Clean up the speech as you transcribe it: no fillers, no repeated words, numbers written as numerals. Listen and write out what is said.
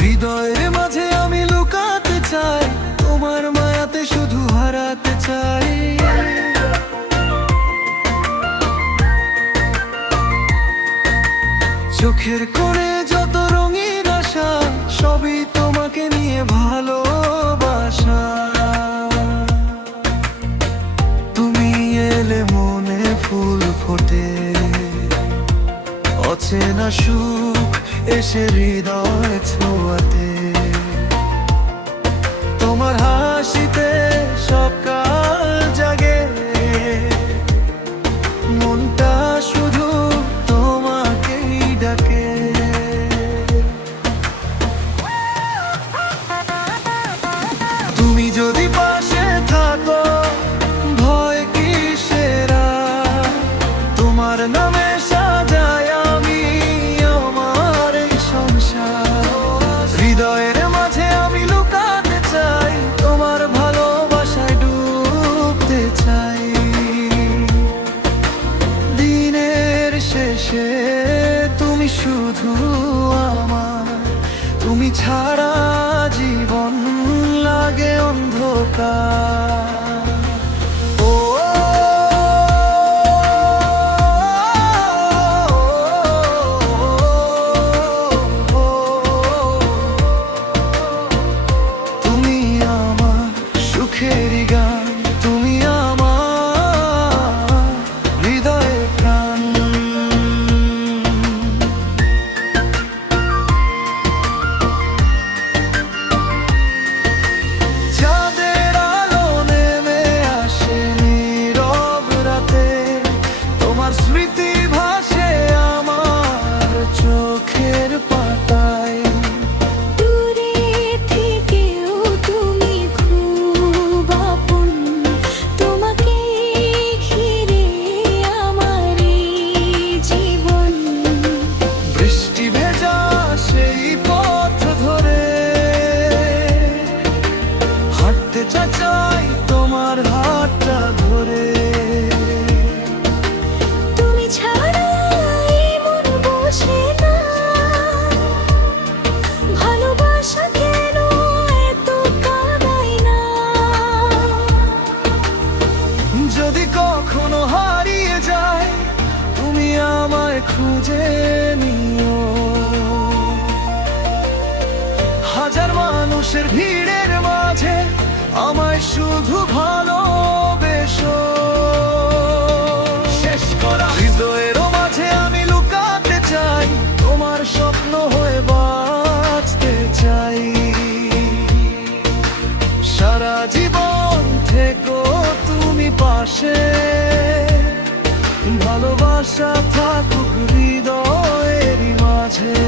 হৃদয়ের মাঝে আমি লুকাতে চাই, তোমার মায়াতে শুধু হারাতে চাই। চোখের কোণে যত রঙিন আশা, সবই তোমাকে নিয়ে ভালোবাসা। তুমি এলে মনে ফুল ফোটে, অচেনা সুখ এসে হৃদয় ছোঁয়াতে। তোমার হাসিতে সকাল জাগে, মনটা শুধু তোমাকেই ডাকে। তুমি যদি পাশে থাকো, ভয় কিসের আর? তোমার নামে সাজাই আমি আমার এই সংসার। হৃদয়ের মাঝে আমি লুকাতে চাই, তোমার ভালোবাসায় ডুবতে চাই। দিনের শেষে তুমি শুধু আমার, তুমি ছাড়া জীবন লাগে অন্ধকার। ও তুমি আমার সুখের গান, তুমি আমার হৃদয়ের প্রাণ। চাঁদের আলো নেমে আসে নীরব রাতে, তোমার স্মৃতি ভাসে আমার চোখের পাতায়। দূরে থেকেও তুমি খুব আপন, তোমাকে ঘিরে আমার এই জীবন। বৃষ্টি ভেজা সেই পথ ধরে হাঁটতে চাই তোমার হাতটা ধরে। তুমি ছাড়া এই মন বসে না, ভালোবাসা কেন এত কাঁদায় না? যদি কখনো হারিয়ে যায়, তুমি আমায় খুঁজে নিও। হাজার মানুষের ভিড়ের মাঝে আমায় শুধু ভালোবেসো। শেষ করা হৃদয়ের মাঝে আমি লুকাতে চাই, তোমার স্বপ্ন হয়ে বাঁচতে চাই। সারা জীবন থেকো তুমি পাশে, ভালোবাসা থাকুক হৃদয়ের মাঝে।